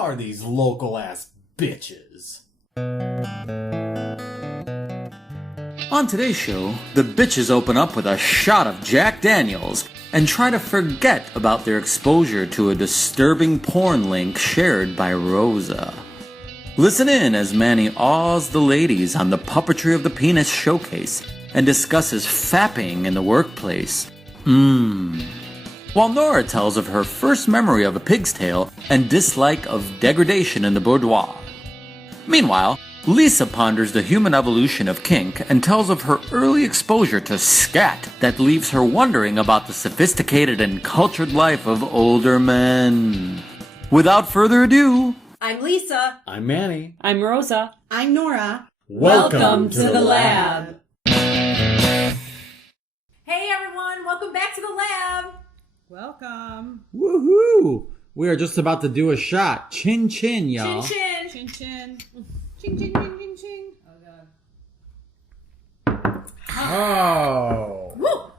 are these local-ass bitches? On today's show, the bitches open up with a shot of Jack Daniels and try to forget about their exposure to a disturbing porn link shared by Rosa. Listen in as Manny awes the ladies on the Puppetry of the Penis showcase and discusses fapping in the workplace. While Nora tells of her first memory of a pig's tail and dislike of degradation in the boudoir. Meanwhile, Lisa ponders the human evolution of kink and tells of her early exposure to SCAT that leaves her wondering about the sophisticated and cultured life of older men. Without further ado, I'm Lisa. I'm Manny. I'm Rosa. I'm Nora. Welcome to the lab. Hey everyone, welcome back to the lab. Welcome. Woohoo! We are just about to do a shot. Chin chin, y'all. Chin chin. Chin chin. Ching ching ching ching ching. Oh god. Oh. Woo!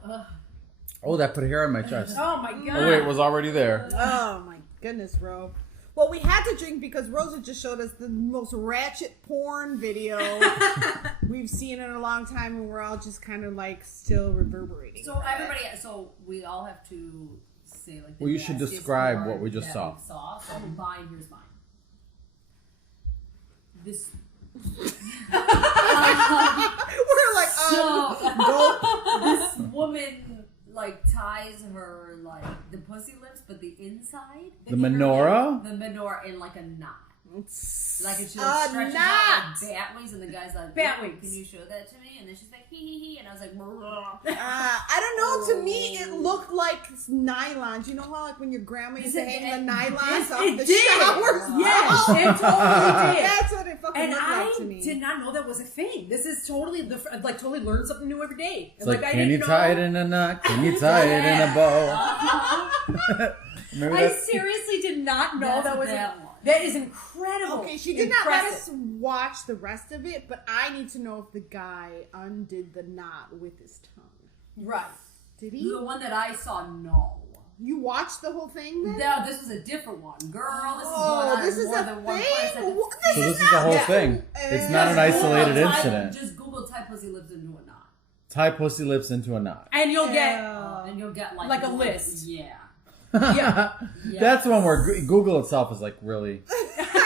Oh, that put hair on my chest. Oh my god. Oh wait, it was already there. Oh my goodness, Ro. Well, we had to drink because Rosa just showed us the most ratchet porn video we've seen in a long time, and we're all just kind of like still reverberating. So everybody, we all have to say like. Well, you should describe what we just saw. So mine, here's mine. This. We're like, This woman like ties her like the pussy lips, but the inside. The menorah? The menorah in like a knot. Like it should A stretch knot. out like bat wings, and the guy's like, Bat "Can wings. you show that to me?" And then she's like, "Hee hee hee," and I was like, I don't know. To me, it looked like nylons. You know how like when your grandma used to hang the nylons off the showers? Yes, it totally did. That's what it fucking And looked I like to me. did not know that was a thing. This is totally different. Like totally learn something new every day. It's like, I can you didn't tie it know. in a knot? Can you tie it in a bow? Remember I that? seriously did not know That's that was that one. That is incredible. Okay, she did not let Impressive. us watch the rest of it, but I need to know if the guy undid the knot with his tongue. Right. Did he? The one that I saw, no. You watched the whole thing then? No, this was a different one. Girl, this is Oh, going on this is more a than one thing? place. So this is the whole thing. It's not an isolated incident. Just Google tie pussy lips into a knot. Tie pussy lips into a knot. And you'll get And you'll get Like a list. Yeah. yeah. That's one where Google itself is like really.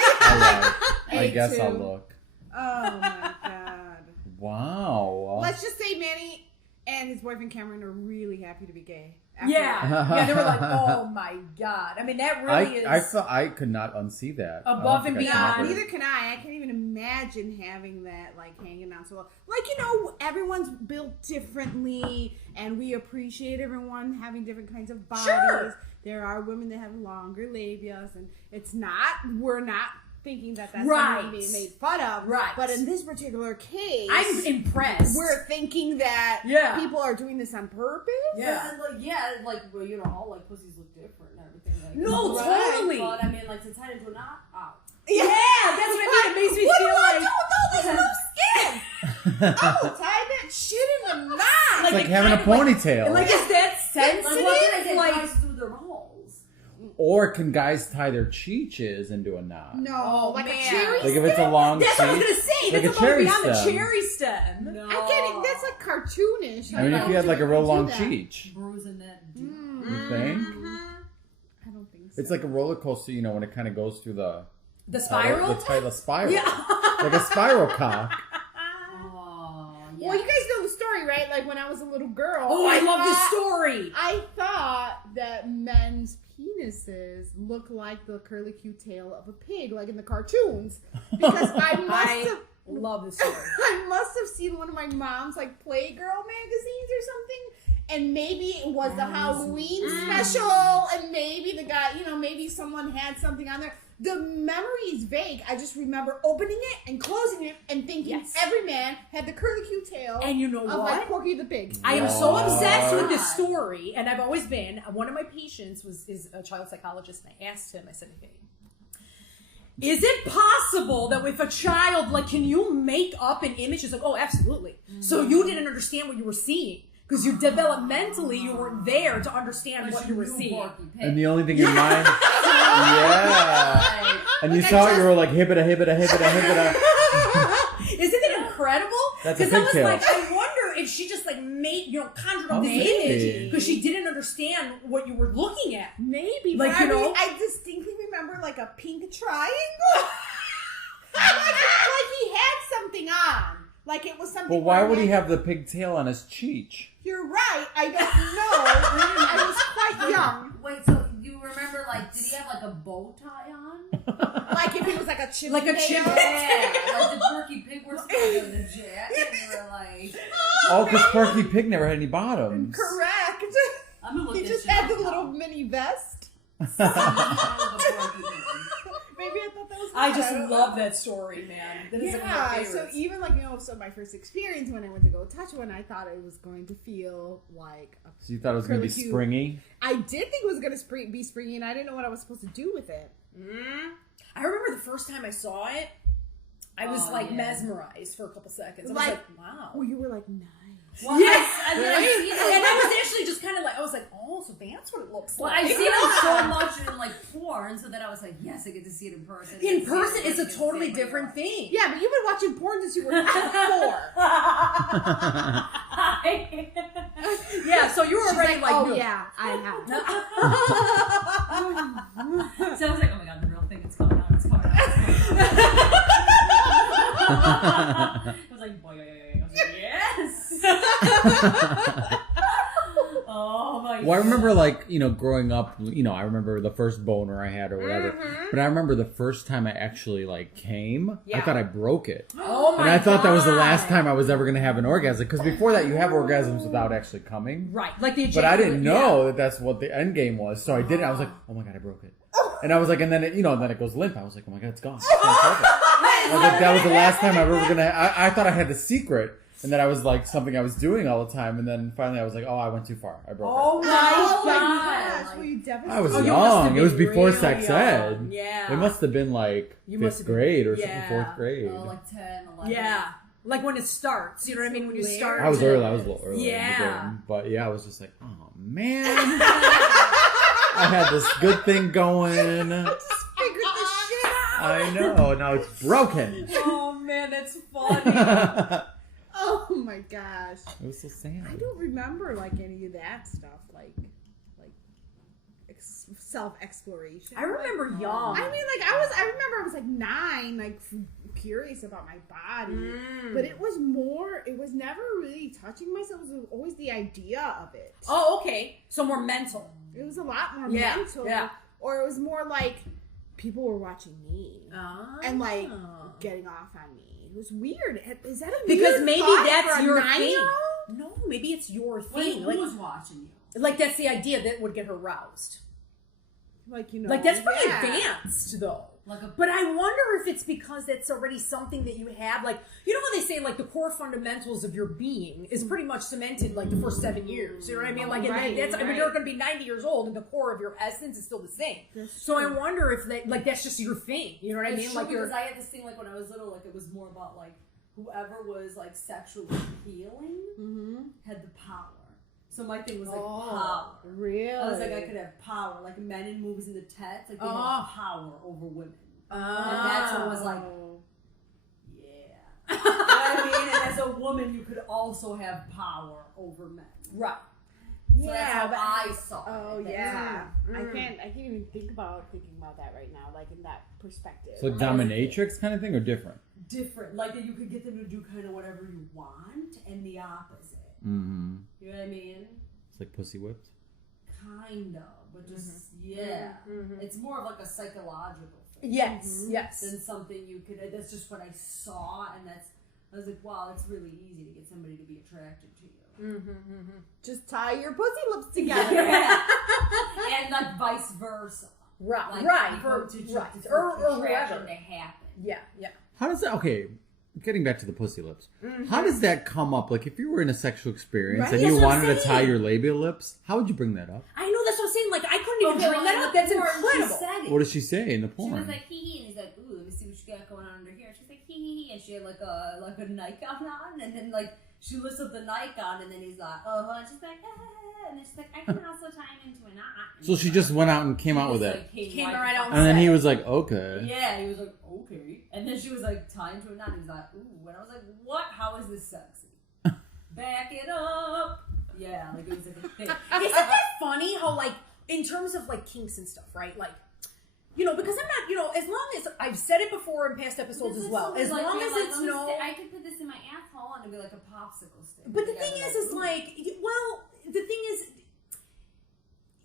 I guess too. I'll look. Oh my god. Wow. Let's just say Manny and his boyfriend Cameron are really happy to be gay. Yeah. They were like, oh my god. I mean, that really is I felt I could not unsee that. I don't above think and I can beyond. ever- Neither can I. I can't even imagine having that like hanging on so well. Like, you know, everyone's built differently and we appreciate everyone having different kinds of bodies. Sure. There are women that have longer labias and we're not thinking that that's Right. something to be made fun of. Right. But in this particular case, I'm impressed. we're thinking that Yeah. people are doing this on purpose. Yeah. Like, well, you know, all like pussies look different and everything. Like, No, right? totally. But I mean, like to tie it into a knot. Out. Yeah, that's what I mean. It makes me What feel do I like do with all this loose skin? Oh, tie that shit in a knot. It's like it having a kind of like- ponytail. And like, is that sensitive? Like, what can I get Like, ties through their balls? Or can guys tie their cheeches into a knot? No, Oh, like man. a cherry. Like if it's a long that's what I was cheek. gonna say. Like That's a above cherry and beyond the stem. cherry stem. No. I can't even, that's like cartoonish. I mean, if you had like a real long cheek. cheech, Bruising that. you think? I don't think so. It's like a roller coaster, you know, when it kind of goes through the The spiral? the spiral. Yeah. Like a spiral cock. Oh, yeah. Well, you guys know the story, right? Like when I was a little girl. Oh, I love this thought- story. I thought that men's penises look like the curly cute tail of a pig, like in the cartoons. Because I love this story. I must have seen one of my mom's like Playgirl magazines or something. And maybe it was the Halloween special, and maybe the guy, you know, maybe someone had something on there. The memory is vague. I just remember opening it and closing it and thinking every man had the curly cute tail And you know of what? like Porky the Pig. I am so obsessed with this God. story, and I've always been. One of my patients is a child psychologist, and I asked him, I said, hey, is it possible that with a child, like, can you make up an image? He's like, oh, absolutely. So you didn't understand what you were seeing. Because you developmentally, you weren't there to understand what you were seeing. And the only thing in mind... yeah. And you saw it, you were like, hibbita, hibbita, hibbita, hibbita. Isn't it incredible? That's a Because I was pigtail. like, I wonder if she just like made, conjured up this Maybe. image because she didn't understand what you were looking at. Maybe, Like, but you know? I distinctly remember like a pink triangle. like he had something on. Like it was something. But why where would he have the pigtail on his cheek? You're right. I don't know. I was quite young. Wait, so you remember, like, did he have, like, a bow tie on? Like if he was like a chip. Like a chip. Yeah, like the Porky Pig was wearing the jacket, and you were like... Oh, because Porky Pig never had any bottoms. Correct. I'm gonna look He this just shit had up the now. little mini vest. I look at Porky Pig. Maybe I thought that was. I fun. just don't love know. that story, man. That is one of my Yeah, so favorites. even like so my first experience when I went to go touch one, I thought it was going to feel like a. So you thought it was going to be Curlicue. springy? I did think it was going to be springy, and I didn't know what I was supposed to do with it. I remember the first time I saw it, I was Oh, like yeah. mesmerized for a couple seconds. I was Like- like, wow. Oh, you were like nice. Well, Yes! and then I've seen it. And I was actually just kind of like, I was like, oh, so that's what it looks Well, like. I've seen it so much in, like, porn, so that I was like, yes, I get to see it in person. In It's person, it's a the same totally way different you thing. Yeah, but you've been watching porn since you were 4. Yeah, so you were She's already like, oh new. yeah, I have. So I was like, oh my god, the real thing, it's coming out, it's coming out, it's coming out. I was like, boy, I was like, yes! Oh my god. Well, I remember, like, growing up, I remember the first boner I had or whatever. But I remember the first time I actually, like, came, I Yeah. thought I broke it. Oh my And I thought that was the last God. time I was ever going to have an orgasm. Because before that, you have orgasms without actually coming. Right, like the But I didn't ejaculate- know that that's what the end game was. So I did it. I was like, oh my God, I broke it. And I was like, and then then it goes limp. I was like, oh my God, it's gone. It's gone forever. I was like, that was the last time I was ever going to, I thought I had the secret. And then I was like, something I was doing all the time. And then finally I was like, oh, I went too far. I broke Oh my Oh my god. gosh, were you devastated? I was Oh, you must have young. It was been before real sex young. ed. Yeah. It must have been like You must 5th have been- grade or yeah. 4th grade. Oh, like 10, 11. Yeah. Like when it starts, you know what I mean? When you start. I was early. I was a little early. Yeah. in the game. But yeah, I was just like, oh man. I had this good thing going. Figured this shit out. I know. Now it's broken. Oh man, that's funny. It Oh my gosh. was so sad. I don't remember like any of that stuff, like self-exploration. I remember young. I mean, like I remember I was like 9, like curious about my body, but it was never really touching myself. It was always the idea of it. Oh, okay. So more mental. It was a lot more Yeah, mental, yeah. or it was more like people were watching me and like getting off on me. It was weird. Is that a Because weird maybe thought that's for a your thing. 9-year-old? No, maybe it's your Wait, thing. who Like, was watching you? like that's the idea that would get her roused. Like Like that's pretty yeah. advanced though. Like a But I wonder if it's because that's already something that you have. Like, you know when they say like the core fundamentals of your being is pretty much cemented like the first 7 years. You know what I mean? Like, and Right, that's I mean right. you're going to be 90 years old, and the core of your essence is still the same. So I wonder if that like that's just your thing. You know what I It's mean? true Like because you're. I had this thing like when I was little, like it was more about like whoever was like sexually healing had the power. So my thing was like power. Really? I was like I could have power, like men in movies in the tets, like they have power over women. And that's what it was like. Yeah. You know what I mean? And as a woman, you could also have power over men. Right. So that's how I saw it. Oh at that yeah. time. I can't even think about that right now, like in that perspective. So like dominatrix kind of thing or different? Different, like that you could get them to do kind of whatever you want, and the opposite. Mm-hmm. You know what I mean? It's like pussy whipped. Kind of, but just it's more of like a psychological thing. Yes. Yes. Than something you could. That's just what I saw, and I was like, wow, it's really easy to get somebody to be attracted to you. Just tie your pussy lips together. And like vice versa. Right. Like, Right. For Or attraction whoever. to happen. Yeah. Yeah. How does that? Okay, getting back to the pussy lips. How does that come up? Like if you were in a sexual experience Right, and that's you what I'm wanted to tie saying. your labial lips, how would you bring that up? I know that's what I'm saying. Like I couldn't even Okay, bring well, that in up. the That's porn, incredible. She said it. What does she say in the She porn? was like hee hee, and he's like, ooh, let me see what you got going on under here. She's like hee hee, and she had like a nightgown on, and then like she lifts up the nightgown, and then he's like, and she's like, and then she's like, I can also tie him into a knot. So she just went out and came out with it. Came right out and then he was like, okay. Yeah, he was like, okay. And then she was like, tie him to a knot. And he was like, ooh. And I was like, what? How is this sexy? Back it up. Yeah, like it was like a thing. Isn't that funny how, like, in terms of, like, kinks and stuff, right? Like, you know, because I'm not, you know, as long as, I've said it before in past episodes as well, as long as it's no... I could put this in my asshole and it'd be like a popsicle stick. But the thing is like, well, the thing is,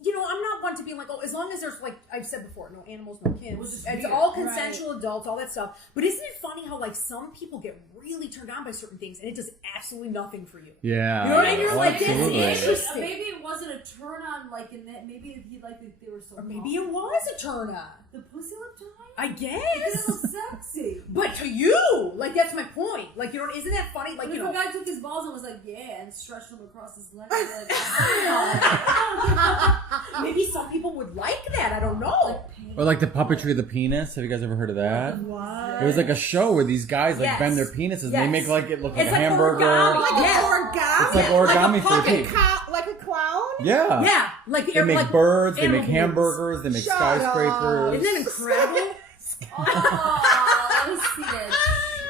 you know, I'm not one to be like, oh, as long as there's, like, I've said before, no animals, no kids. It's all consensual adults, all that stuff. But isn't it funny how, like, some people get really turned on by certain things and it does absolutely nothing for you? Yeah. You know what I mean? You're like, that's interesting. Maybe it wasn't a turn on, like, in that, maybe he liked that they were so Or maybe it was a turn on. The pussy lip time? I guess. It was sexy. But to you, like, that's my point. Like, you know, isn't that funny? Like, if you know. a guy took his balls and was like, yeah, and stretched them across his leg, like, maybe some people would like that. I don't know. like, Or like the puppetry of the penis. Have you guys ever heard of that? What? It was like a show where these guys like Yes. bend their penises and Yes. they make like it look like It's a like hamburger. origami. Like Yeah. an origami? It's like origami for a Like a pig. like a clown? Yeah. Yeah. Like, They make like birds, they make animal hamburgers, they make Shut skyscrapers. Isn't that incredible? oh, let me see that.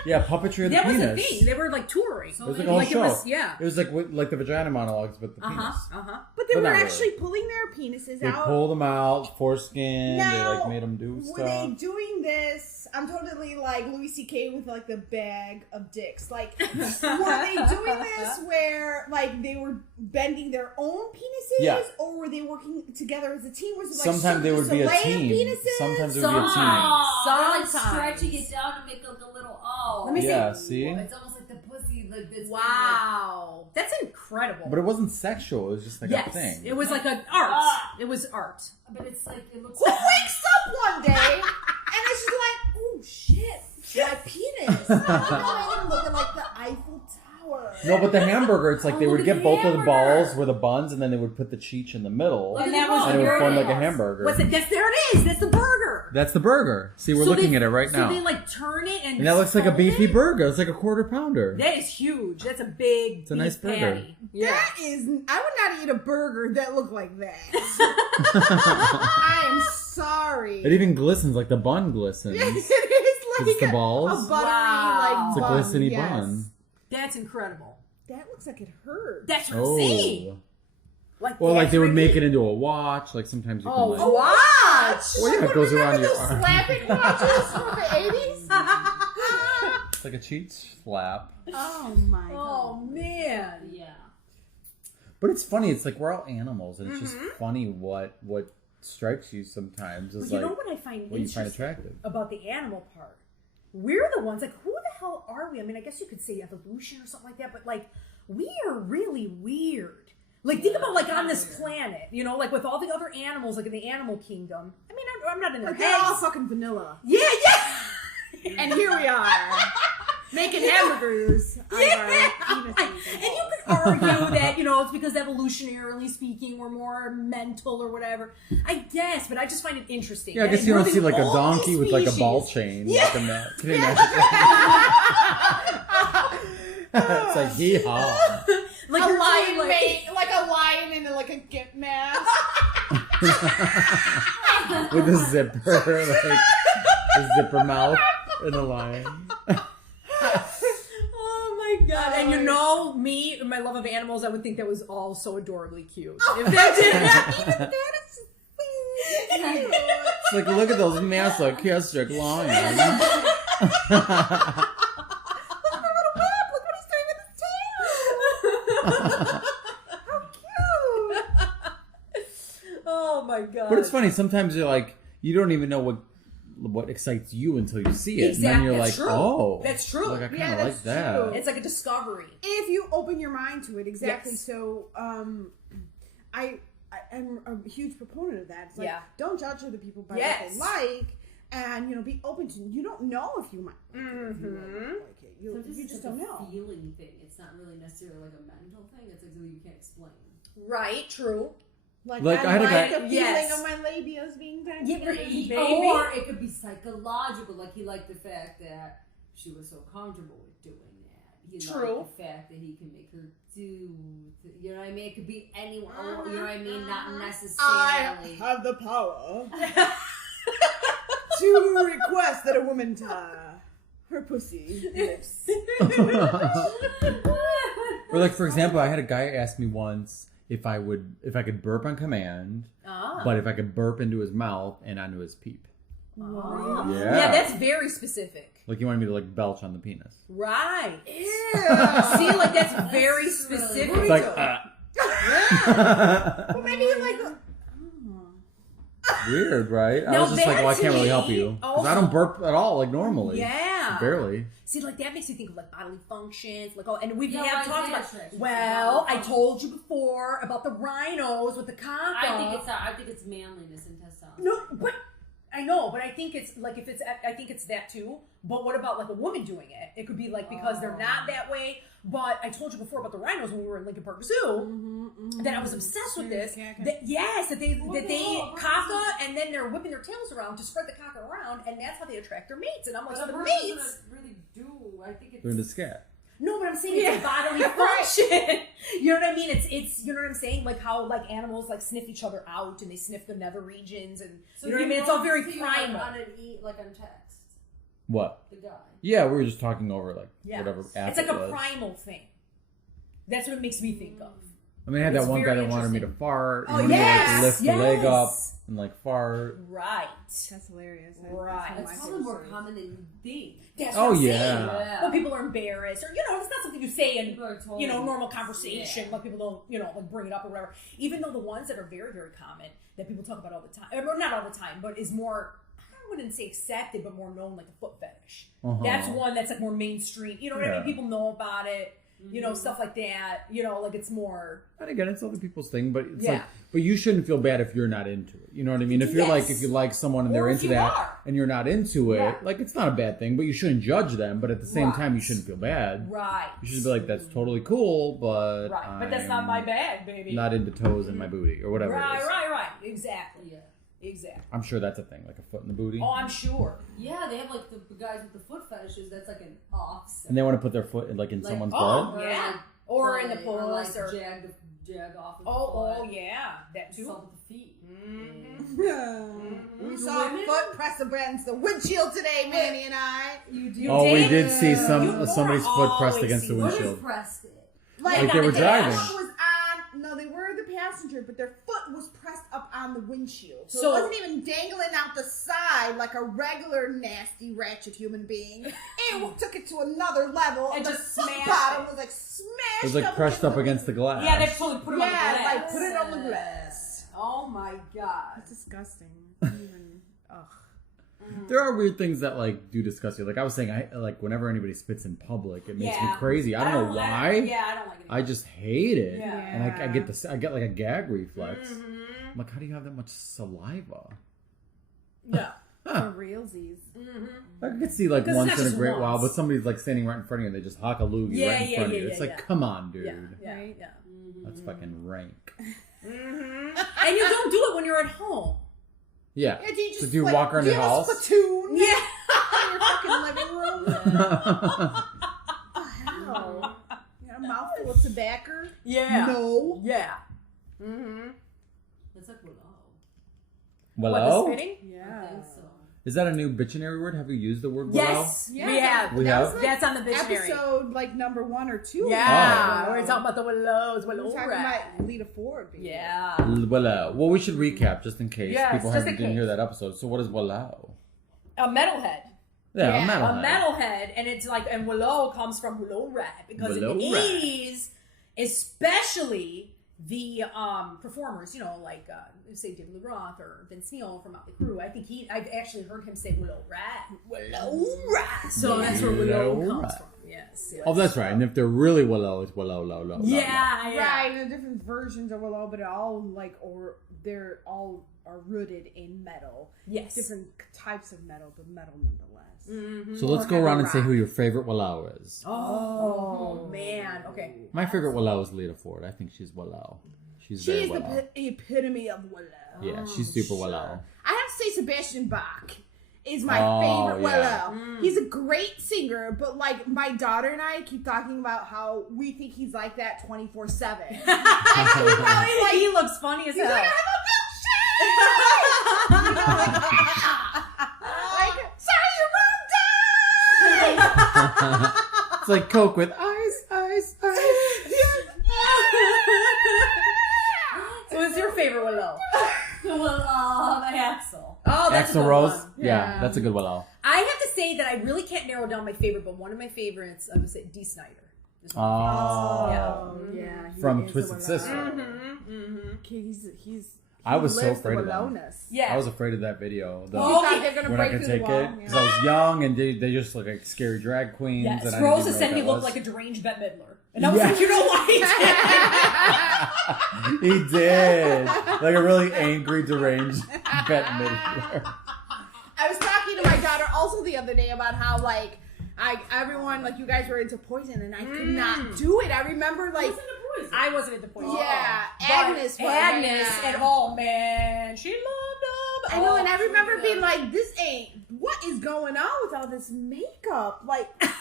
Yeah, puppetry of the That was penis. a thing. They were like touring. It was like a whole Like, it show. was, yeah. It was like the vagina monologues, but the penis. But they But were not actually really. pulling their penises They out. pulled them out, foreskin. They Now, like made them do Were stuff. they doing this? I'm totally like Louis C.K. with like the bag of dicks. Like, were they doing this where like they were bending their own penises, Yeah. or were they working together as a team? Was it like Sometimes they would be a Soleil team. Penises? Sometimes it would be a team. They're like Sometimes. stretching it down to make like a little Let me Yeah, see. see? It's almost like the pussy, like this. Wow. That's incredible. But it wasn't sexual. It was just like yes. a thing. It was like an art. It was art. But it's like it looks. Who wakes up one day and it's just like, oh shit, my penis. I'm looking like the Eiffel Tower. No, but the hamburger, it's like they look would at get the both of the hamburger. balls where the buns, and then they would put the cheech in the middle, Look And at that the was ball. and it would Here form it like a is. hamburger. What's it? There it is. That's the burger. That's the burger. See, we're So looking they- at it right now. So they like turn it and And that looks like a fold beefy it? burger. It's like a quarter pounder. That is huge. That's a big. It's a nice beef burger. patty. Yeah. That is, I would not eat a burger that looked like that. I am sorry. It even glistens, like the bun glistens. It is like It's the balls. a buttery Wow. like It's a bun. glistening Yes. bun. That's incredible. That looks like it hurts. That's what I'm saying. Oh. Like, Well, like that's they would what make I it mean. into a watch. Like sometimes you can Oh, like... watch! Well, yeah, it goes Remember around your those arm. slapping watches from the 80s? It's like a cheat slap. Oh my Oh god. man. Yeah. But it's funny. It's like we're all animals, and it's just Mm-hmm. funny what strikes you sometimes is But you like know what I find what you find interesting attractive. about the animal part? We're the ones, like, who the hell are we? I mean, I guess you could say evolution or something like that, but like, we are really weird. Like, think about, like, on this planet, you know, like with all the other animals, like in the animal kingdom. I mean, I'm not in their But they're all heads. fucking vanilla. Yeah, yeah. And here we are. Making hamburgers out of our And penises. you could argue that, you know, it's because evolutionarily speaking, we're more mental or whatever. I guess, but I just find it interesting. Yeah, I that guess you we're don't see the like a only donkey with like a ball species- chain. Yeah. Like in that. Can you imagine? It's like hee haw. Like A you're lion doing, like, mate, like a lion in like a gimp mask. With a zipper, like a zipper mouth and a lion. Oh my god! And you know me, and my love of animals, I would think that was all so adorably cute. If that didn't happen, It's like, look at those masochistic lions. Oh my god! But it's funny. Sometimes you're like, you don't even know what excites you until you see it, and then you're That's like, true. oh, That's true. Like I kind of Yeah, like that's that. true. It's like a discovery. If you open your mind to it, exactly. Yes. So, I'm a huge proponent of that. It's like, Yeah. don't judge other people by Yes. what they like, and be open to. You don't know if you might if you really like it. Sometimes You it's just like don't a know. feeling thing. It's not really necessarily like a mental thing. It's like something you can't explain. Right? True. Like Like, I I had a like guy- the feeling Yes. of my labias being tiny. Yeah, baby. Or it could be psychological. Like he liked the fact that she was so comfortable with doing that. he True. liked the fact that he can make her do, you know what I mean? It could be anyone, you know what I mean? Not necessarily. I have the power to request that a woman tie her pussy lips. Or like, for example, I had a guy ask me once if I could burp on command, but if I could burp into his mouth and onto his peep. Oh. Yeah. Yeah, that's very specific. Like he wanted me to like belch on the penis. Right. Ew. See, like that's very specific. It's like, Well, maybe like. weird, right? I Now was just like, well, I that can't to really me help you. Because also- I don't burp at all, like normally. Yeah. Barely. See, like that makes me think of like bodily functions, like and we've Yeah, have why talked is about. that attraction? Well, I told you before about the rhinos with the conga. I think it's manliness and testosterone. No, but I know, but I think it's like I think it's that too. But what about like a woman doing it? It could be like because they're not that way. But I told you before about the rhinos when we were in Lincoln Park Zoo that I was obsessed with this. That they caca and then they're whipping their tails around to spread the caca around, and that's how they attract their mates. And I'm like, so the mates really do. I think it's. They're into SCAT. No, but I'm saying it's a bodily function. You know what I mean? It's you know what I'm saying? Like how like animals like sniff each other out and they sniff the nether regions and So you know what I mean? It's all very primal. Like on text. What? The guy. Yeah, we were just talking over like Yeah. whatever app It's like it a was. primal thing. That's what it makes me think of. I mean, I had It's that one guy very that wanted me to interesting. fart. Oh, He wanted me to like, lift yes, the leg up yes. and like fart. Right. That's hilarious. Right. It's probably more common than you think. That's Oh, what I'm yeah. saying. Yeah. When people are embarrassed, or you know, it's not something you say in People are totally- you know normal conversation. Yeah. Like people don't you know like bring it up or whatever. Even though the ones that are very very common that people talk about all the time, or not all the time, but is more. I wouldn't say accepted, but more known, like a foot fetish. Uh-huh. That's one that's like more mainstream. You know what I Yeah. mean? People know about it. You know, stuff like that. You know, like it's more. And again, it's other people's thing, but it's Yeah. like, but you shouldn't feel bad if you're not into it. You know what I mean? If you're Yes. if you like someone and Or they're if into you that are. and you're not into it, Yeah. like it's not a bad thing, but you shouldn't judge them. But at the same Right. time, you shouldn't feel bad. Right. You should be like, that's totally cool, but Right. But that's not I'm my bag, baby. Not into toes in my booty or whatever Right. it is. Right. Exactly. Yeah. Exactly. I'm sure that's a thing, like a foot in the booty. Oh, I'm sure. Yeah, they have like the guys with the foot fetishes. That's like an offset. And they want to put their foot in, like in Like, someone's oh, butt. yeah. Or in the like puss, or jag off. Of oh, the yeah, that too. Some with the feet. We saw a foot press against the windshield today, Manny and I. You do. Oh, we did? did see You somebody's foot pressed always against the see- What windshield. is pressed it? Like they were their driving. foot was on. No, they were the passenger, but their foot was pressed up on the windshield, so So- it wasn't even dangling out the side like a regular nasty ratchet human being. It took it to another level, And the just foot smashed bottom it. was like smashed. It was like pressed up against the glass. Yeah, they totally put them on the Yeah, glass. like put it on the glass. Oh my god. That's disgusting. Even, ugh. There are weird things that like do disgust you. Like I was saying, I like whenever anybody spits in public, it makes me Yeah. crazy. I don't know why. I don't like it. I just hate it. Yeah. And I get like a gag reflex. Mm-hmm. I'm like, how do you have that much saliva? Yeah. For realsies. Mm-hmm. I could see like Because it's once not in a just great once. while, but somebody's like standing right in front of you and they just hock a loogie Yeah, right in yeah, front yeah, of you. yeah, It's like, yeah. come on, dude. Yeah. Right? Yeah. That's fucking rank. Mm-hmm. And you don't do it when you're at home. Yeah. Yeah, do you just So do you walk around do your you have house? a spittoon Yeah. in your fucking living room? What the hell? You got a mouthful of tobacco? Yeah. No. Yeah. Mm-hmm. That's like what? What, Willow? the spitting? I Yeah. think so. Is that a new Dictionary word? Have you used the word willow? Yes, Yeah, we have. We that have? was like That's on the dictionary. episode like number 1 or 2. Yeah. Oh. We're talking about the willows. We're Willow talking rat. about Lita Ford. Baby. Yeah. Willow. Well, we should recap just in case Yes, people just in didn't hear case. that episode. So what is willow? A metalhead. Yeah, Yeah, a metal. A metalhead, and it's like, and willow comes from willow rat because Willow in the rat. 80s, especially the performers, you know, like say David Lee Roth or Vince Neil from Motley Crue. I think I've actually heard him say willow rat. So that's where willow Willow comes rat. from. Yes. Oh, that's right. And if they're really willow, it's willow, low, low. Yeah. Right, and the different versions of Willow, but it all like, or they're all are rooted in metal. Yes. Different types of metal, but metal nonetheless. Mm-hmm. So let's go around and say who your favorite willow is. Oh man. Okay. My favorite willow is Lita Ford. I think she's willow. She's very She's willow. the epitome of Willow. Yeah, she's super willow. I have to say Sebastian Bach is my favorite Willow. He's a great singer, but like my daughter and I keep talking about how we think he's like that 24/7. He looks funny as hell. Like, have a milkshake! Like, sorry, your mom died! It's like Coke with ice. So what's your favorite Willow? Axel. Oh, that's Axel a good Rose. one. Yeah, that's a good Willow. I have to say that I really can't narrow down my favorite, but one of my favorites, I would say D. Snyder. Yeah. From Twisted Sister. I was so afraid of them. Yeah. I was afraid of that video. You thought they're gonna We're not break gonna through take the wall. it because I was young and they just look like scary drag queens. Yes. And I Rosa didn't said know he what looked that like a deranged Bette Midler. And I was like, you know why he did? He did. Like a really angry, deranged Bette Midler. I was talking to my daughter also the other day about how like everyone like you guys were into Poison and I could not do it. I remember like I wasn't at the point. yeah, But Agnes was. Agnes Yeah. and oh man, she loved him. I know, and I remember being like, "This ain't what is going on with all this makeup?" Like, and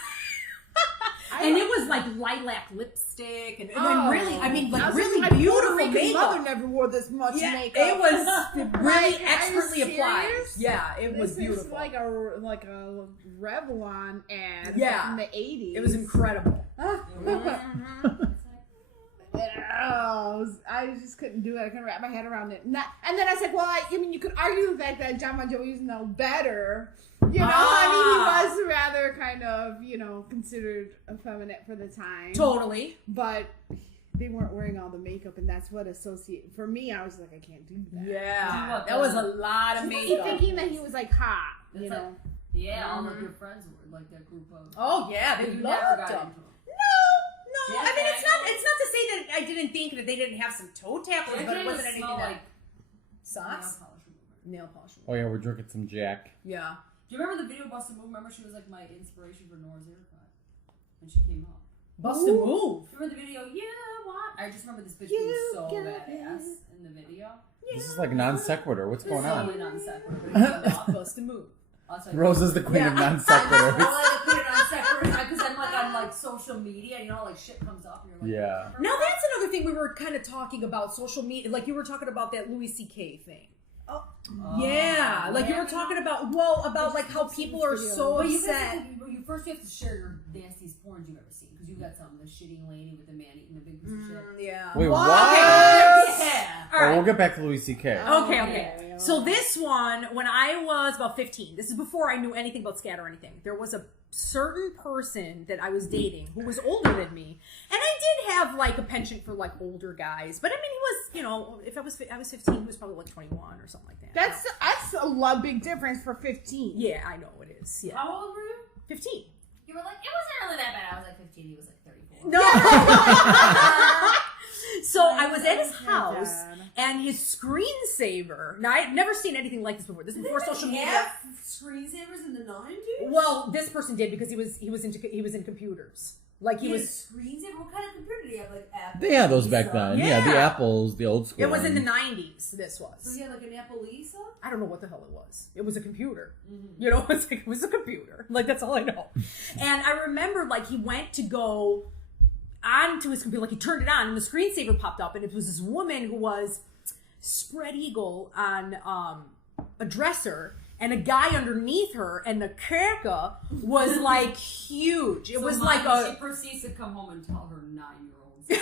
it was like lilac lipstick and really, I mean, like I was really like, my beautiful Puerto Rican makeup. mother never wore this much makeup. It was really Like, expertly are you applied. serious? Yeah, it was This beautiful. is like a Revlon ad Yeah. from the 80s. It was incredible. I just couldn't do it. I couldn't wrap my head around it. And then I was like, well, I mean, you could argue the fact that John Bon Jovi's no better. You know, I mean, he was rather kind of, considered effeminate for the time. Totally. But they weren't wearing all the makeup, and that's what for me, I was like, I can't do that. Yeah. That was a lot of Keep makeup. thinking that he was like hot, It's like, yeah, all of your friends were like that group of. Oh yeah, they you never loved got him. into them. No. I mean, it's not to say that I didn't think that they didn't have some toe tappers, but it wasn't anything like that socks, nail polish. Oh yeah, we're drinking some Jack. Yeah. Do you remember the video Bust a Move? Remember she was like my inspiration for Nora's haircut when she came up. Bust a move. Remember the video? Yeah, what? I just remember this bitch being so badass in the video. This is like non sequitur. What's going on? Totally non sequitur. Bust a move. Rosa's the queen of non I sequiturs. like to put it on sequitur because I'm like on like social media, like shit comes up and you're like, Yeah. Now that's another thing we were kind of talking about social media. Like you were talking about that Louis C.K. thing. Oh. Yeah, like you were talking about like how people are so But upset. you first have to share your nastiest porns you've ever seen because you got some the shitting lady with the man eating the big piece of shit. Yeah. Wait, what? Yeah. All right. We'll get back to Louis C.K. Okay. So this one, when I was about 15, this is before I knew anything about SCAT or anything. There was a certain person that I was dating who was older than me, and I did have like a penchant for like older guys. But I mean, he was, if I was 15, he was probably like 21 or something like that. That's a big difference for 15. Yeah, I know it is. Yeah. How old were you? 15. You were like, it wasn't really that bad. I was like 15. He was like 34. No. So I was at his house, and his screensaver. Now I had never seen anything like this before. This is before social media. Screensavers in the 90s? Well, this person did because he was in computers. Like he was screensaver. What kind of computer did he have? Like Apple? They had those back then. Yeah, the Apples, the old school. It was in the ones. 90s. This was. So he had like an Apple Lisa? I don't know what the hell it was. It was a computer. Mm-hmm. You know, it was a computer. Like that's all I know. And I remember like he went to go onto his computer, like he turned it on, and the screensaver popped up, and it was this woman who was spread eagle on a dresser. And a guy underneath her, and the kaka was like huge. It was like She proceeds to come home and tell her 9-year-old. And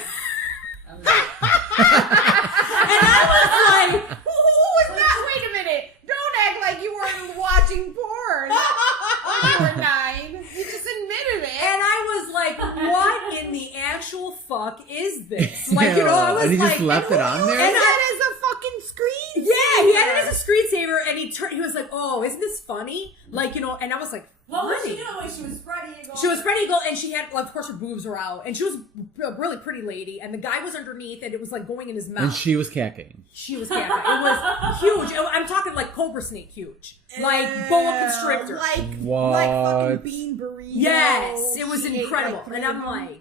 I was like, Who was that? Wait a minute. Don't act like you weren't watching porn when you were 9. You just admitted it. and I was like, what in the actual fuck is this? Like, you know, I was and he like, just left it on there? And that is a fucking screen. yeah, he had it as a screensaver, and he was like, oh, isn't this funny? Like, you know, and I was like, What was funny. she doing when she was spread eagle? She was spread eagle, and she had, like, of course, her boobs were out, and she was a really pretty lady, and the guy was underneath, and it was like going in his mouth. And she was cacking. She was capping. It was huge. I'm talking like cobra snake huge, like boa constrictor. Like What? fucking bean burrito. Yes, it was She ate, incredible. like, And I'm like,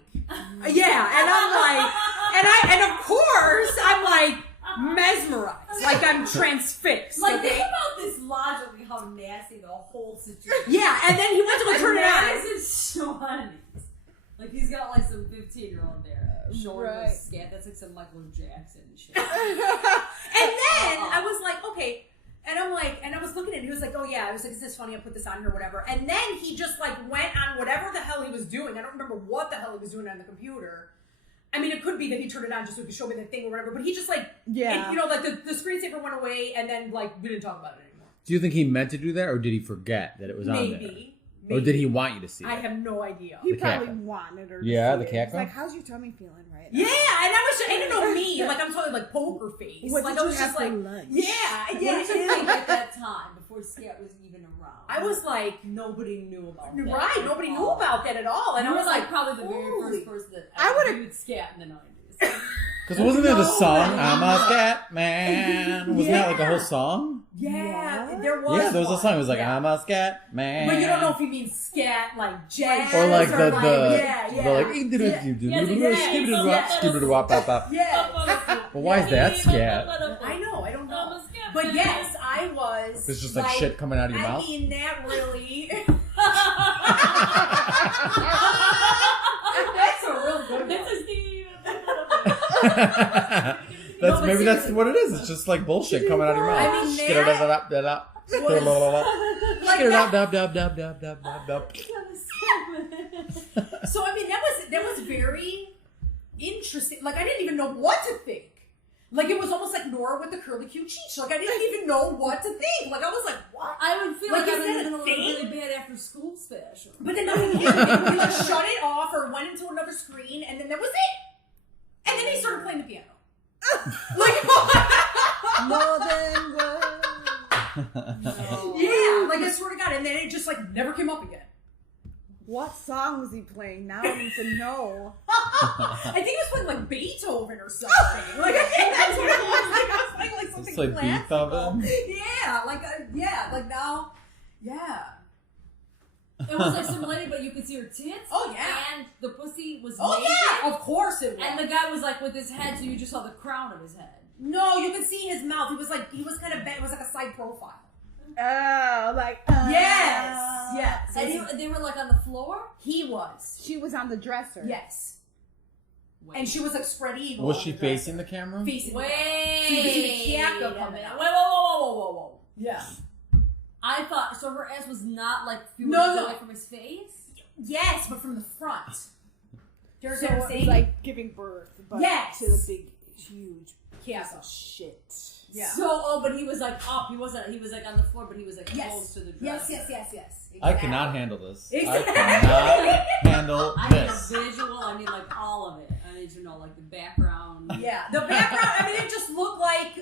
yeah, and I'm like, and of course I'm like, mesmerized, like I'm transfixed. Like, okay? think about this logically, how nasty the whole situation. Yeah, and then he went to go turn it on. Like, he's got like some 15-year-old there showing him his SCAT. That's like some Michael Jackson shit. And then I was like, okay. And I'm like, and I was looking at it. He was like, oh yeah. I was like, is this funny? I put this on here, whatever. And then he just like went on whatever the hell he was doing. I don't remember what the hell he was doing on the computer. I mean, it could be that he turned it on just so he could show me the thing or whatever. But he just like, yeah. It, you know, like the screensaver went away and then like we didn't talk about it anymore. Do you think he meant to do that, or did he forget that it was on there? Maybe. Or did he want you to see it? I have no idea. He The probably cat. wanted her to Yeah, see the it. cat He's girl? like, how's your tummy feeling right now? Yeah, and I was just, and you know me, like I'm talking like poker face. What like did I you was have just for like, lunch? yeah. What did you think at that time, before SCAT was even around? I was like, nobody knew about that. right, nobody knew about that at all. And You I was were like, probably the very holy. first person that I would've- viewed SCAT in the 90s. Because wasn't there the song, I'm a scat man? Wasn't that like a whole song? yeah, What? there was Yeah, there was a one. song. It was like, Yeah. I'm a scat man. But you don't know if he means scat, like jazz, Or like the like, like, yeah. Well, why is that scat? I know, I don't know. But yes, I was. It's just like shit coming out of your I mouth. mean, that really. That's a real good one. That's maybe that's what it is. It's just like bullshit coming out of your mouth. I mean, So I mean, that was very interesting. Like I didn't even know what to think. Like it was almost like Nora with the curly cute cheeks. Like I didn't even know what to think. Like I was like, what? I would feel Like, like, is I'm that in a the middle of a thing? really bad after school special. But then nothing happened. He just shut it off or went into another screen, and then that was it. And then he started playing the piano. Like, More than words. yeah, like I swear to God. And then it just like never came up again. What song was he playing? Now I need to know. I think he was playing like Beethoven or something. Like I think that's what it was. Like I was playing like something It's like classical. Beethoven? Yeah, like like now, yeah. It was like some lady, but you could see her tits. Oh, yeah. And the pussy was Oh naked. yeah, of course it was. And the guy was like with his head, so you just saw the crown of his head. No, you could see his mouth. He was kind of bent. It was like a side profile. Oh, like Yes. And they were like on the floor? He was. She was on the dresser. Yes. Wait. And she was like spread eagle. Was on she the dresser. facing the camera? Facing. Wait. So you could see the cat go coming out. Wait, whoa. Yeah. I thought, so her ass was not like few No, inches no. away from his face? Yes, but from the front. Do you So understand what I'm it saying? was like giving birth, but Yes. to the big, huge Yeah. piece of shit. Yeah. So, but he was like up. He was like on the floor, but he was like Yes. close to the Yes. dresser. I Exactly. cannot handle this. Exactly. I cannot handle I need a this. visual. I need like all of it. I need to know like the background. Yeah, the background. I mean, it just looked like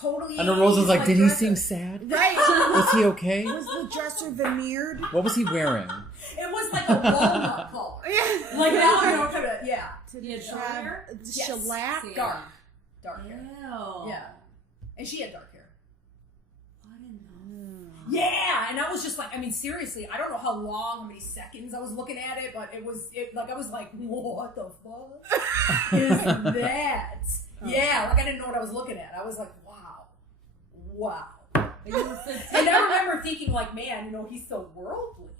totally. And Rosa's like, did he dresser. seem sad? Right. Was he okay? Was the dresser veneered? What was he wearing? It was like a walnut color. Yeah. Like now, kind of, yeah. He had short hair? Yes. Shellac. See. Dark hair. Ew. Yeah, and she had dark hair. I didn't know. Yeah, and I was just like, I mean, seriously, I don't know how many seconds I was looking at it, but I was like, what the fuck is that? Yeah, like I didn't know what I was looking at. I was like, wow. And you were 15. And I remember thinking, like, man, he's so worldly.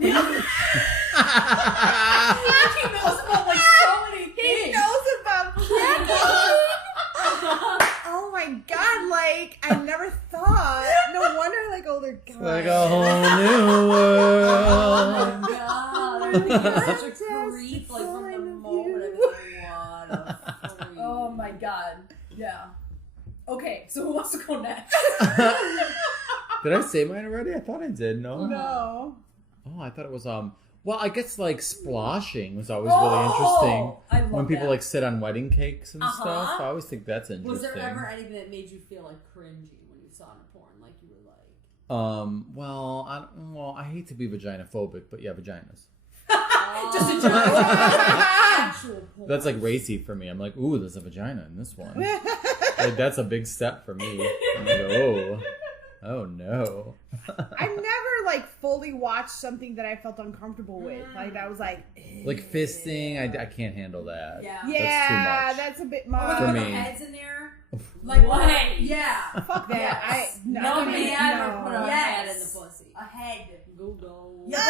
He knows about like so many things. He knows about Oh my god, like, I never thought. No wonder, like, older guys. Like a whole new world. Oh my god. You're such a creep, like from the moment I was like, what a freak. Oh my god. Yeah. Okay, so who wants to go next? Did I say mine already? I thought I did. No. No. Oh, I thought it was Well, I guess like sploshing was always really interesting. I love When people that. like sit on wedding cakes and Uh-huh. stuff. I always think that's interesting. Was there ever anything that made you feel like cringy when you saw in a porn? Like you were like, Well, I hate to be vagina phobic, but yeah, vaginas. Just a joke. actual porn. That's like racy for me. I'm like, ooh, there's a vagina in this one. Like that's a big step for me. I'm like, oh no. I've never, like, fully watched something that I felt uncomfortable with. Like, I was like... Like fisting, I can't handle that. Yeah. Yeah, That's too much. that's a bit With much. For the me. heads in there. Like what? Yeah. Fuck that. Yes. Nobody ever put a head in the Yes. pussy. A head. Google. Yeah, go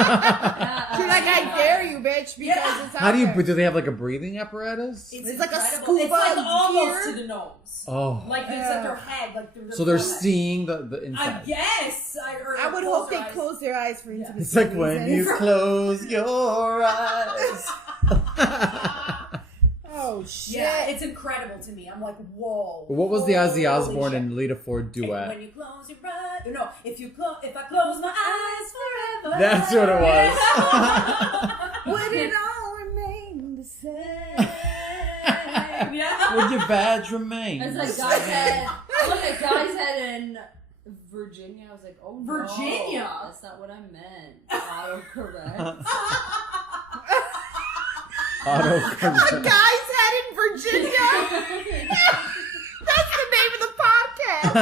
ahead. She's like, I dare you, bitch, because it's out How do you? there. Do they have like a breathing apparatus? It's like a incredible. scuba It's like almost gear. to the nose. Oh, Like it's like their head, like through the so they're forehead. seeing the inside. I guess. I would hope they close their eyes for intimacy. It's like when you close your eyes. Oh shit! Yeah, it's incredible to me. I'm like, whoa. What was the Ozzy Holy Osbourne shit. and Lita Ford duet? When you close your eyes, no, if I close my eyes forever. That's what it was. Would it all remain the same? Yeah. Would your badge remain? It's like guy's head. I looked at guy's head in Virginia. I was like, oh no, Virginia? that's not what I meant. Autocorrect. Autocorrect. A guy's head in Virginia. That's the name of the podcast.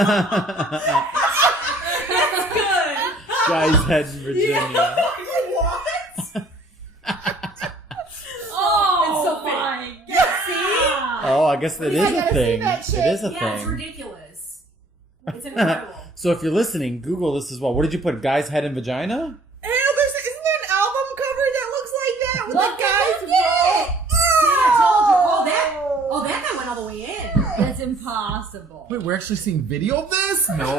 That's good. Guy's head in Virginia. What? Oh, It's so my Yeah, see? God. Oh, I guess that Yeah, is I a gotta see thing. that shit. It is a Yeah, it's thing. ridiculous. It's incredible. So if you're listening, Google this as well. What did you put? Guy's head in vagina? Hell, isn't there an album cover that looks like that with Look the at guys? it. See, I told you. Oh, that guy went all the way in. That's impossible. Wait, we're actually seeing video of this? Let me see, No.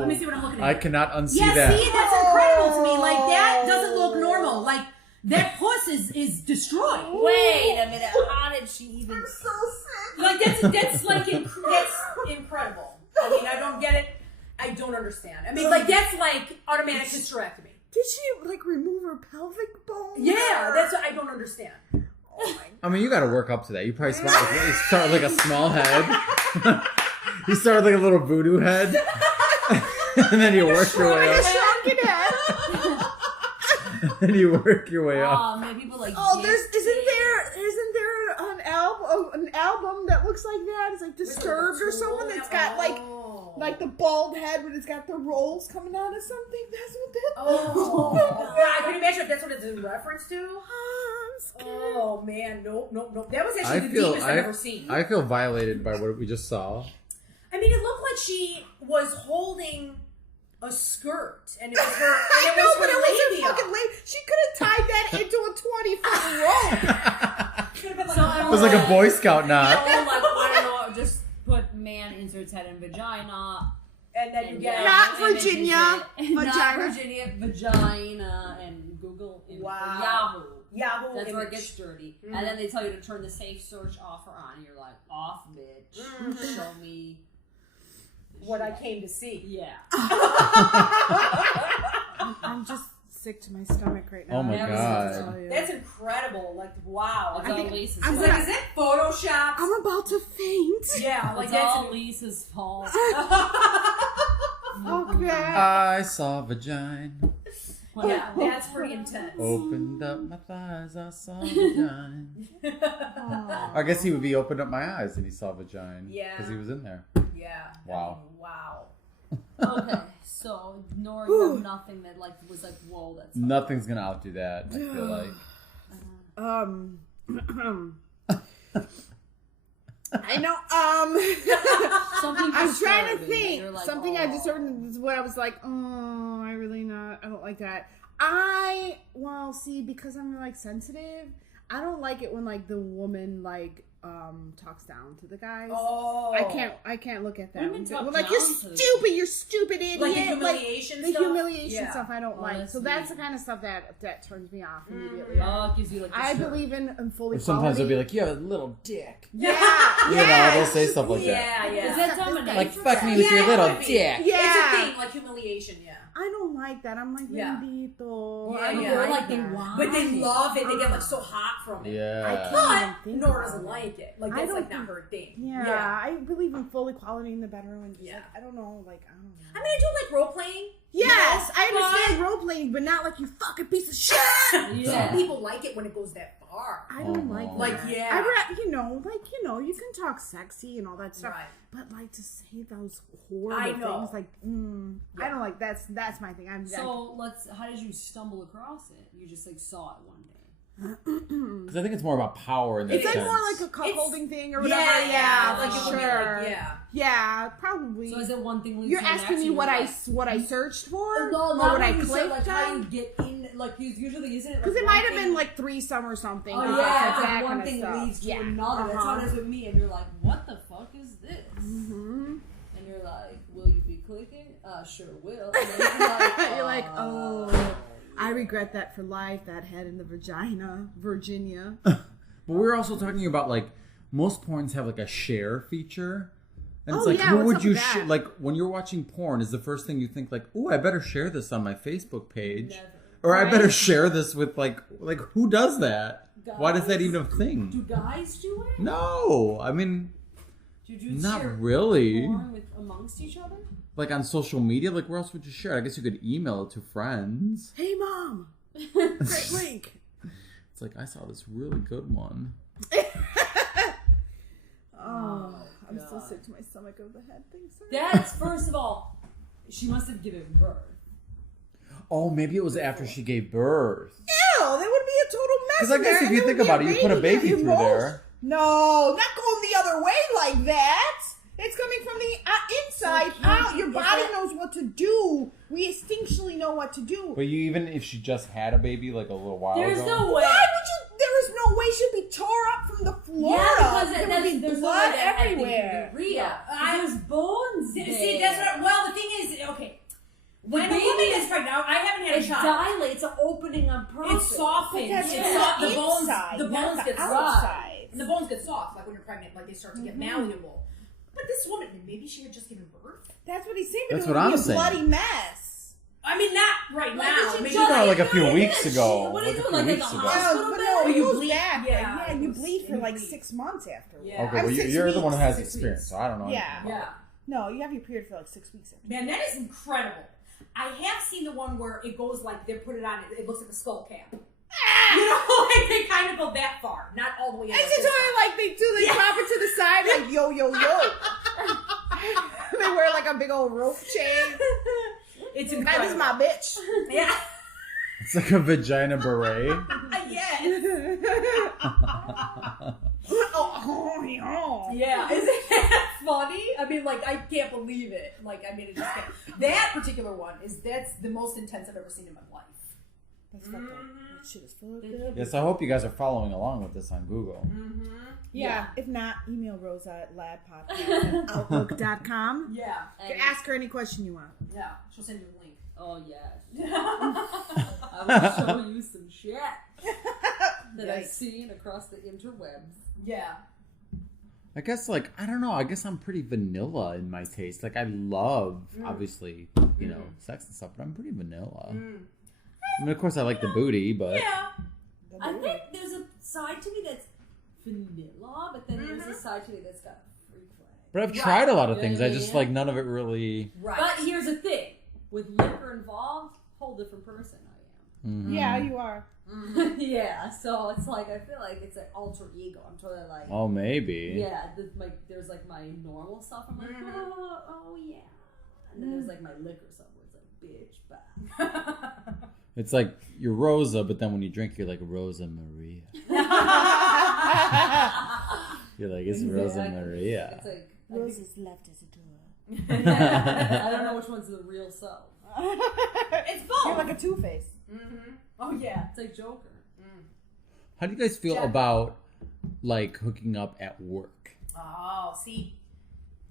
Let me see what I'm looking at. I cannot unsee Yeah, that. see, that's incredible to me. Like, that doesn't look normal. Like, that puss is destroyed. Wait a minute. How did she even? So sick. Like, that's incredible. I mean, I don't get it. I don't understand. I mean, like, that's like automatic hysterectomy. Did she like remove her pelvic bone? Yeah, that's what I don't understand. I mean, you got to work up to that. You probably start with like a small head. You start with like a little voodoo head, and then you work your way Like a up. shrunken head. And you work your way up. Oh, man, people like. Oh, this. isn't there an album that looks like that? It's like Disturbed or something. That's got like the bald head, but it's got the rolls coming out of something. That's what that. Oh, yeah, I can imagine if that's what it's in reference to. I'm scared. Oh man, nope. That was I actually the feel deepest I've ever seen. I feel violated by what we just saw. I mean, it looked like she was holding a skirt, and it was her. And it was but her it was labia. her fucking labia. She could have tied that into a 20-foot rope. Could have been like, So- It was like a Boy Scout knot. Oh, like, I don't know, just put man inserts head in vagina. and then you get Not images Virginia, it. Not vagina. Virginia, vagina, and Google Wow. Yahoo. Yahoo. That's where it image. gets dirty. And then they tell you to turn the safe search off or on. And you're like, off, bitch. Show me what I came to see. Yeah. I'm just sick to my stomach right now. Oh my Yeah, God. That's incredible. Like, wow. It's I all think, Lisa's I was fault. like, is it Photoshopped? I'm about to faint. Yeah, like It's that's all Lisa's fault. Fuck that. I saw vagina. yeah, that's pretty intense. Opened up my thighs, I saw vagina. I guess he would be opened up my eyes and he saw vagina. Yeah. Because he was in there. Yeah. Wow. Wow. Okay, so Nora, you have nothing that like was like, whoa, that's Nothing's going to outdo that, I feel like. I know. something. I'm trying to disturbing that think. you're like, Something I just oh. heard is what I was like, oh, I don't like that. See, because I'm like sensitive, I don't like it when like the woman like talks down to the guys. Oh. I can't look at that. Women talk Like down you're to the- stupid idiot. Like the humiliation the stuff? humiliation Yeah. stuff I don't like. that's So that's the sweet. kind of stuff that turns me off immediately. Oh, it gives you like. I disturbed. believe in fully. Or sometimes they'll quality. be like, you have a little dick. Yeah, You know, they'll say stuff like that. Yeah, yeah. Is that domination? Like, fuck me with your Yeah, little it would be. dick. It's a Yeah. thing, like humiliation, yeah. I don't like that. I'm like, Yeah. bendito. Yeah, I don't yeah. Or like they that. want. But they love it. They get like so hot from it. Yeah. But think Nora about doesn't it. like it. Like I that's don't like not think- her thing. Yeah, I believe in full equality in the bedroom and just Yeah. like, I don't know. I mean, I do like role playing. Yes, know, I understand role playing, but not like you fucking piece of shit. Yeah. Some people like it when it goes that far. I don't like Oh. that. Like, yeah. You can talk sexy and all that stuff, Right. but like to say those horrible I know. things, like, I don't like. That's my thing. So how did you stumble across it? You just like saw it one day. Because I think it's more about power in that It's like sense. more like a cuckolding thing or whatever. Yeah, probably. So is it one thing leads You're to the asking next, me and what you're I like, what I searched for no, or not what I when you said, clicked like how you on? get in, like usually isn't it? Like, Because it one might have thing- been like threesome or something. Oh because yeah, it's that one kind of thing stuff. leads to Yeah. another. That's how it is with me, and you're like, what the fuck is this? Mm-hmm. And you're like, will you be clicking? Sure will. And then You're like, oh, I regret that for life. That head in the vagina, Virginia. But we're also talking about like most porns have like a share feature. And it's Oh, like, yeah, who what's would up you with that? share? Like, when you're watching porn, is the first thing you think, like, ooh, I better share this on my Facebook page? Never. Or I Right. better share this with, like, who does that? Why does that Guys? even a thing? Do guys do it? No, I mean, Do you not share really. porn with amongst each other? Like, on social media, like, where else would you share? I guess you could email it to friends. Hey, mom. Great link. It's like, I saw this really good one. Oh, I'm God. so sick to my stomach of the head thing. Sorry. That's first of all, she must have given birth. Oh, maybe it was after she gave birth. Ew, that would be a total mess. Because I in guess there, if and you there think would be about it, you put a baby there. through Most- there. No, not going the other way like that. It's coming from the inside So out. kinky, Your is body that- knows what to do. We instinctually know what to do. But even if she just had a baby, like, a little while There's ago. no way. Why would you? There is no way she'd be tore up from the floor. Yeah, because there would be there's blood no way that everywhere. Could be real. I- There's bones. See, that's what. Well, the thing is, okay. When a baby woman is- is pregnant, I haven't had a It child. dilates an opening on purpose. It softens. But that's It's Yeah. soft. The bones. inside, The not bones the get soft. outside. And the bones get soft, like when you're pregnant, like they start to get malleable. But this woman, maybe she had just given birth. That's what he's saying. But That's it would what be I'm a saying. bloody mess. I mean, not right Like, now. did you Maybe just- No, like a few Yeah, weeks shit. ago. What do Like you a do, few like, in weeks the ago. hospital? But bed? no, Or it you goes bleed. back. Yeah, Like, it you goes- bleed for you like bleed. 6 months afterwards. Yeah. Okay, I well, was 6 you're the one who has 6 experience, weeks. so I don't know. Yeah. Yeah. No, you have your period for like 6 weeks after. Man, that is incredible. I have seen the one where it goes like they put it on. It looks like a skull cap. You know, like they kind of go that far, not all the way. I just like they do. They drop it to the side like yo yo yo. They wear like a big old rope chain. It's That incredible. is my bitch. Yeah. It's like a vagina beret. Yes. Oh, Yeah. Isn't that funny? I mean, like, I can't believe it. Like, I mean, it just can't. That particular one that's the most intense I've ever seen in my life. That's fucked up. That shit is fucked up. Yes, I hope you guys are following along with this on Google. Yeah. If not, email Rosa at labpodcast@outlook.com. Yeah. You can ask her any question you want. Yeah. She'll send you a link. Oh yes. I will show you some shit that I've Yikes. seen across the interwebs. Yeah. I guess, like, I don't know. I guess I'm pretty vanilla in my taste. Like, I love, obviously, you know, sex and stuff, but I'm pretty vanilla. I mean, of course, I like the booty, but Yeah. I think there's a side to me that's vanilla, but then there's a side to me that's got freak flag. but I've tried a lot of Yeah, things. yeah, I just yeah. like none of it really. Right. But here's the thing: with liquor involved, whole different person I am. Yeah, you are. Yeah, so it's like I feel like it's an alter ego. I'm totally like, Oh, maybe. yeah, there's like my normal stuff. I'm like, oh yeah, and then there's like my liquor stuff where it's like, bitch, bye. It's like you're Rosa, but then when you drink, you're like Rosa Maria. You're like, it's Rosa Exactly. Maria. It's like Rosa's left as a door. I don't know which one's the real self. It's both. You're like a Two-Face. Oh, yeah. It's like Joker. How do you guys feel about like hooking up at work? Oh, see.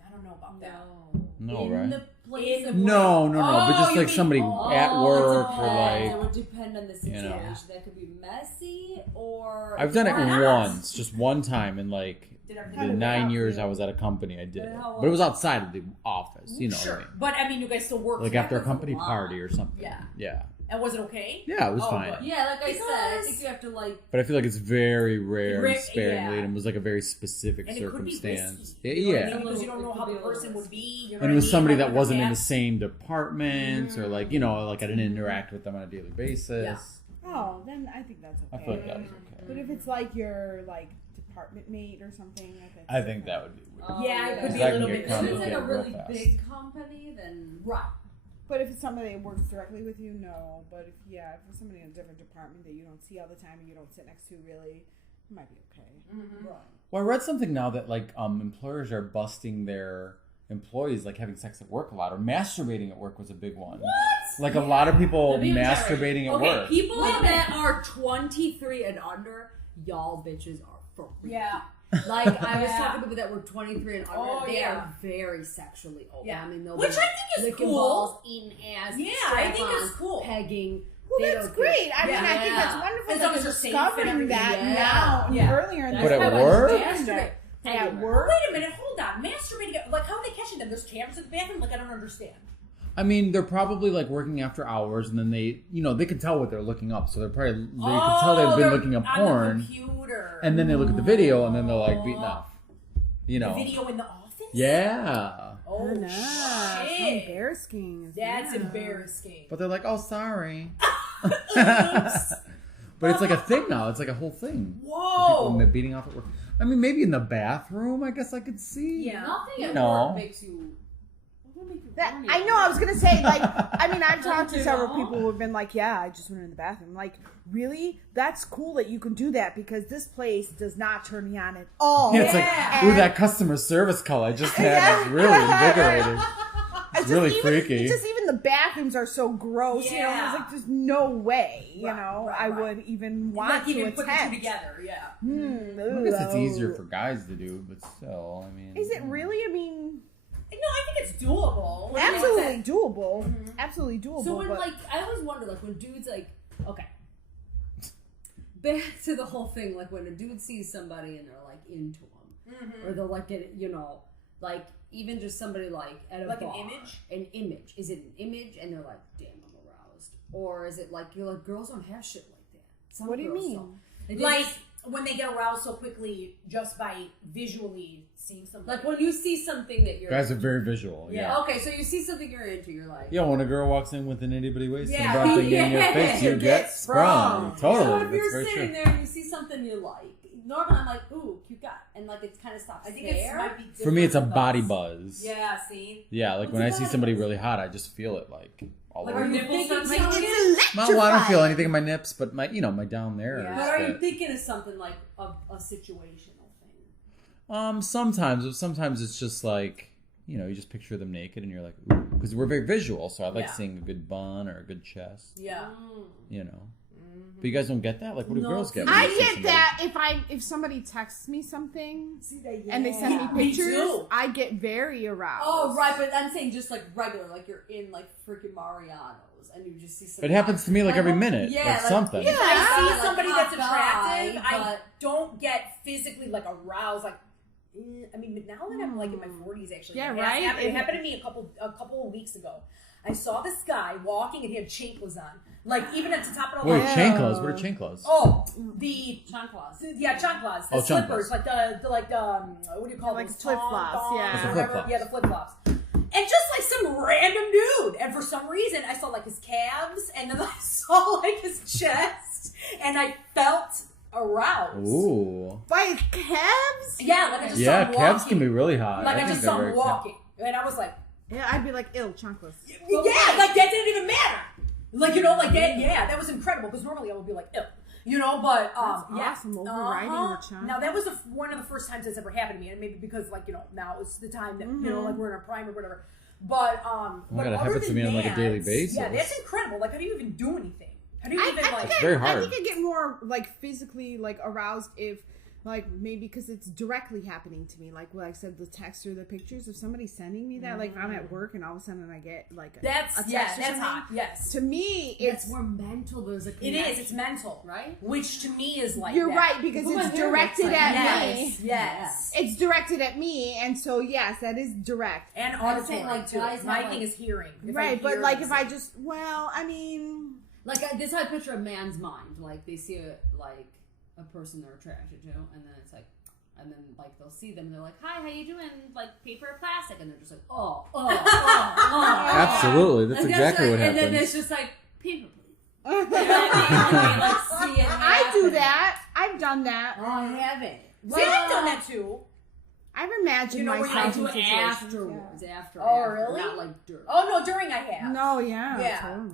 I don't know about that. No, In right? the place of No, work. but just you like mean- somebody at work it or depends. It like. would depend on the situation. know. That could be messy or I've done it or not. once, just one time in like Did the everything. 9 years I was at a company. I did But it, how but it was outside of the office. You know what I Sure. mean? But, I mean, you guys still work Like together. after a that's a company lot. party or something. Yeah. Yeah. And was it okay? Yeah, it was Oh, fine. good. Yeah, like I said, I Because- think you have to like. But I feel like it's very rare and sparingly, yeah. and it was like a very specific And it could be circumstance. risky. Yeah, You know what I yeah. mean? Because you don't It know could how be the a little person would risky. be. You're And gonna it was be somebody like that wasn't in the past- same department, or like, you know, like I didn't interact with them on a daily basis. Oh, then I think that's okay. I feel like that was okay. But if it's like your like department mate or something, I think that would be weird. Oh, Yeah, it could Because be that a can little get bit If it's like a complicated real really fast. big company, then Right. But if it's somebody that works directly with you, no. But if for somebody in a different department that you don't see all the time and you don't sit next to, really, it might be okay. Mm-hmm. Right. Well, I read something now that like employers are busting their employees like having sex at work a lot, or masturbating at work was a big one. What? Like a lot of people masturbating at work. People that are 23 and under, y'all bitches are freaky. Yeah. Like, I was talking to people that were 23 and under. They are very sexually open. Yeah. I mean, they'll Which be I think is licking cool. balls, eating ass. Yeah, I think it's cool. Pegging. Well, that's great. I mean, I think that's wonderful that they're discovering that now earlier in But at work? At work? Wait a minute, hold on. Masturbating, like, how are they catching them? There's cameras in the bathroom? Like, I don't understand. I mean, they're probably like working after hours, and then they can tell what they're looking up, so they can tell they've been looking up porn. On the computer. And then they look at the video, and then they're like beating up. The video in the office? Yeah. Oh, no. shit. Embarrassing. That's embarrassing. But they're like, oh, sorry. But it's like a thing now. It's like a whole thing. Whoa. People beating off at work. I mean, maybe in the bathroom, I guess I could see. Yeah. Nothing at No. work makes you... I know, I was going to say, like, I mean, I've talked to several people who have been like, yeah, I just went in the bathroom. Like, really? That's cool that you can do that because this place does not turn me on at all. Yeah, it's like, ooh, that customer service call I just had is really invigorating. It's really freaky. Just even the bathrooms are so gross, you know. It's like, there's no way, you know, I would even want to even put the two attempt. together, yeah. I guess it's easier for guys to do, but still, I mean. Is it really? I mean... No, I think it's doable. Absolutely doable. Absolutely doable. So when, but... like, I always wonder, like, when dudes, like, okay. Back to the whole thing, like, when a dude sees somebody and they're, like, into them. Or they'll, like, get, you know, like, even just somebody, like, at a like bar. an image? An image. Is it an image and they're like, damn, I'm aroused? Or is it, like, you're like, girls don't have shit like that. Some What do you girls mean? don't. Like, when they get aroused so quickly just by visually seeing something. Like, when you see something that you're Guys are very visual, yeah. Okay, so you see something you're into, you're like... Yeah, when a girl walks in with an itty bitty waist and Yeah. something in your face, you get sprung. Totally, So if that's you're very sitting true. there and you see something you like, normally I'm like, ooh, cute guy. And, like, it kind of stops I think there. it might be different. For me, it's a body buzz. Yeah, see? Yeah, like when I see somebody really hot, I just feel it like all Like over. our me. nipples start Like, tingling? It's Well, I don't feel anything in my nips, but my down there. Yeah. is But are you that- thinking of something like a situational thing? Sometimes it's just like, you just picture them naked and you're like, ooh, because we're very visual, so I like Yeah. seeing a good bun or a good chest, Yeah. But you guys don't get that? Like, what do No. girls get? when I they see get somebody? that if somebody texts me something and they send me Me pictures, too. I get very aroused. Oh, right, but I'm saying just like regular, like you're in like freaking Mariano's and you just see something. It happens to me like every minute, like something. If I see like somebody hot that's attractive, guy, I but- don't get physically like aroused. Like, I mean, now that I'm like in my 40s, actually, Yeah, it right? It happened to me a couple of weeks ago. I saw this guy walking and he had chanclas on, like even at the top of the Wait, line. chanclas? What are chanclas? Oh, the chanclas. Yeah, chanclas. The Oh, slippers, chanclas. like the what do you call Like those? flip-flops, Thong, yeah. Like the whatever. flip-flops. Yeah, the flip flops. And just like some random dude, and for some reason I saw like his calves, and then I saw like his chest, and I felt aroused. Ooh. By calves? Yeah, like I just saw Yeah, him calves walking. can be really hot. Like I think just they're saw him very walking, and I was like, Yeah, I'd be like, ill, chunkless. yeah, like that didn't even matter. Like like that. Yeah, that was incredible because normally I would be like, ew. But That's yeah. awesome, overriding the chunk. Now that was one of the first times that's ever happened to me, and maybe because now it's the time that like we're in our prime or whatever. But my but God, it other happens to than me on, like, a that, daily basis. Yeah, that's incredible. Like, how do you even do anything? How do you even like? It's very hard. I think I get more like physically like aroused if like maybe because it's directly happening to me. Like what I said, the text or the pictures of somebody sending me that. Like if I'm at work and all of a sudden I get like a That's text yeah, or that's something. hot. Yes, To me, It's it's more mental. There's a it connection. is. It's mental, right? Which to me is like you're that. right because Well, my it's hair directed looks at like- me. Yes, yes. It's directed at me, and so yes, that is direct. And I'm auditory saying, like, too. guys My have, thing like- is hearing. If I Right, but hear like it, if I just I mean. Like this is how I picture a man's mind. Like they see a person they're attracted to, and then it's like, and then like they'll see them and they're like, "Hi, how you doing?" Like paper or plastic, and they're just like, "Oh." Absolutely, that's And exactly like, what and happens. then it's just like paper, please. I do that. I've done that. Oh, I haven't. See, I've done that too. I've imagined where you myself do in it situations, afterwards. After. Oh, really? Not like during. Oh no, during I have. No, yeah. Yeah. Totally.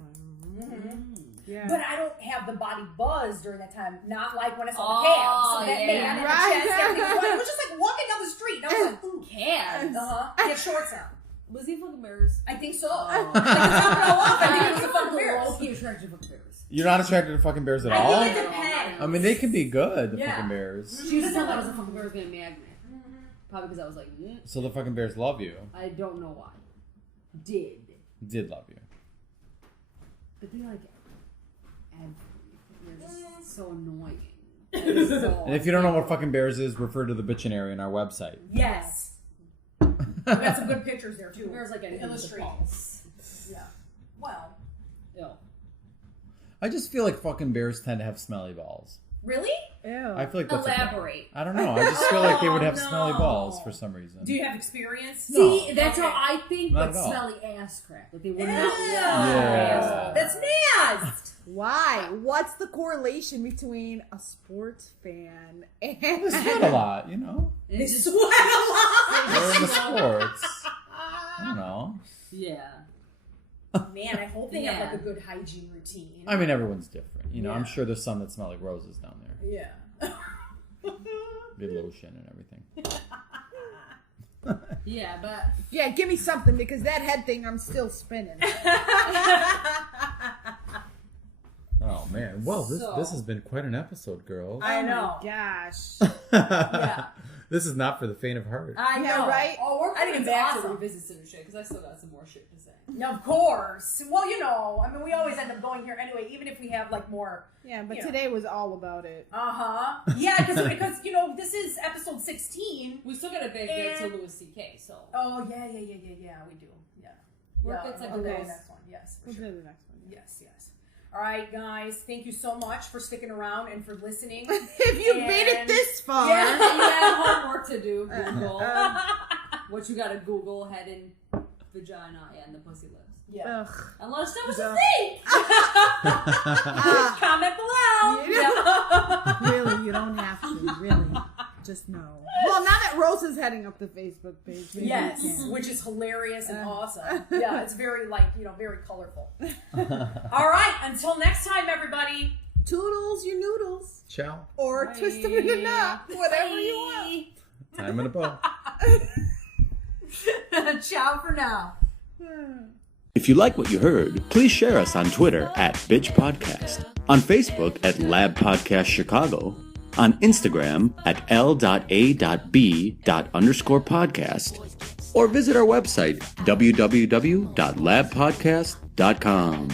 Mm-hmm. Yeah. But I don't have the body buzz during that time. Not like when I saw Oh, the calves. So that yeah. made on the Right. chest, everything. It was just like walking down the street. And I was like, ooh, Calves. he had shorts on. Was he fucking bears? I think so. I think it was a fucking bears. Low-key attracted to fucking bears. You're not attracted to fucking bears at I all? think it depends. I mean, they can be good, the Yeah. fucking bears. She used to tell that I was a fucking bear was gonna mag me. Probably because I was like, So the fucking bears love you. I don't know why. Did Love you. but they like everything. They're just so annoying. So And if you don't know what fucking bears is, refer to the Bitchinary on our website. Yes. We got some good pictures there too. bears like an illustrate. Yeah. Well. Ew. I just feel like fucking bears tend to have smelly balls. Really? Ew. I feel like that's Elaborate. I don't know. I just feel like they would have Oh, smelly no. balls for some reason. Do you have experience? See, that's Okay. how I think, Not but at all. smelly ass crack. Like they would Ew. not Yeah. That's nasty. Why? What's the correlation between a sports fan and They sweat a lot, you know? They sweat a lot. They're into sports. I don't know. Yeah. Man, I hope they have Yeah. like a good hygiene routine. I mean, everyone's different. You know, I'm Yeah. sure there's some that smell like roses down there. Yeah. Good lotion and everything. Yeah, but yeah, give me something because that head thing I'm still spinning. Oh, man. Well, this So- has been quite an episode, girls. I know. Oh my gosh. Yeah. This is not for the faint of heart. I know. Yeah, right? oh, we're I think coming it's back to awesome. revisit some shit because I still got some more shit to say. Yeah, of course. Well, you know, I mean, we always end up going here anyway, even if we have like more. Yeah, but Yeah. today was all about it. Yeah, because you know this is episode 16. We still gotta get to And- Louis C.K. So Oh yeah, we do. Yeah. Work Yeah, it to we'll go to okay. the next one. Yes, for We'll sure. do the next one. Yes. All right, guys. Thank you so much for sticking around and for listening. If you made it And- this far. yeah, you have homework to do. Google Uh, what you gotta Google head and vagina and the pussy lips. Yeah. Ugh. And let us know what Yeah. you think. Comment below. Yeah. Really, you don't have to. Really, just know. Well, now that Rosa's heading up the Facebook page, maybe Yes, you can. which is hilarious and awesome. Yeah, it's very very colorful. All right, until next time, everybody. Toodles your noodles, Ciao. or Bye. twist them in a knot, whatever you want. Time and a bow. Ciao for now. If you like what you heard, please share us on Twitter at Bitch Podcast, on Facebook at Lab Podcast Chicago, on Instagram at l.a.b._podcast, or visit our website www.labpodcast.com.